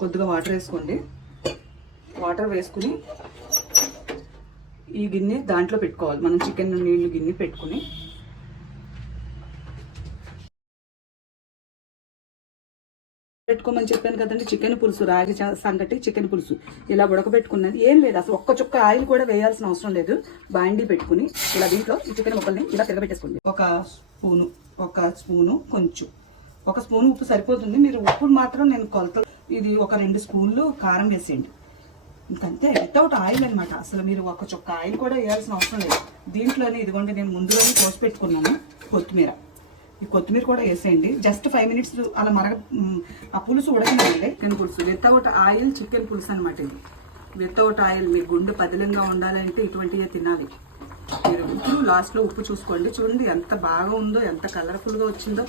కొద్దిగా వాటర్ వేసుకోండి. వాటర్ వేసుకుని ఈ గిన్నె దాంట్లో పెట్టుకోవాలి. మనం చికెన్ నీళ్ళు గిన్నె పెట్టుకుని పెట్టుకోమని చెప్పాను కదండి. చికెన్ పులుసు, రాగి సంగటి చికెన్ పులుసు ఇలా ఉడకబెట్టుకున్నది. ఏం లేదు అసలు, ఒక్క చుక్క ఆయిల్ కూడా వేయాల్సిన అవసరం లేదు. బాండీ పెట్టుకుని ఇలా దీంట్లో ఈ చికెన్ ముక్కల్ని ఇలా తిరగబెట్టేసుకోండి. ఒక స్పూను కొంచెం, ఒక స్పూన్ ఉప్పు సరిపోతుంది. మీరు ఉప్పు మాత్రం నేను కొలత, ఇది ఒక 2 స్పూన్లు కారం వేసేయండి. ఇంకంతే, వితౌట్ ఆయిల్ అనమాట. అసలు మీరు ఒక చుక్క ఆయిల్ కూడా వేయాల్సిన అవసరం లేదు. దీంట్లోనే ఇదిగోండి నేను ముందులోనే కోసి పెట్టుకున్నాను కొత్తిమీర. ఈ కొత్తిమీర కూడా వేసేయండి. జస్ట్ 5 మినిట్స్ అలా ఆ పులుసు ఉడకనండి. చికెన్ పులుసు వితౌట్ ఆయిల్ చికెన్ పులుసు అనమాట ఇది. Without oil. మీ గుండె పదిలంగా ఉండాలంటే ఇటువంటివే తినాలి. మీరు లాస్ట్లో ఉప్పు చూసుకోండి. చూడండి ఎంత బాగా ఉందో, ఎంత కలర్ఫుల్గా వచ్చిందో.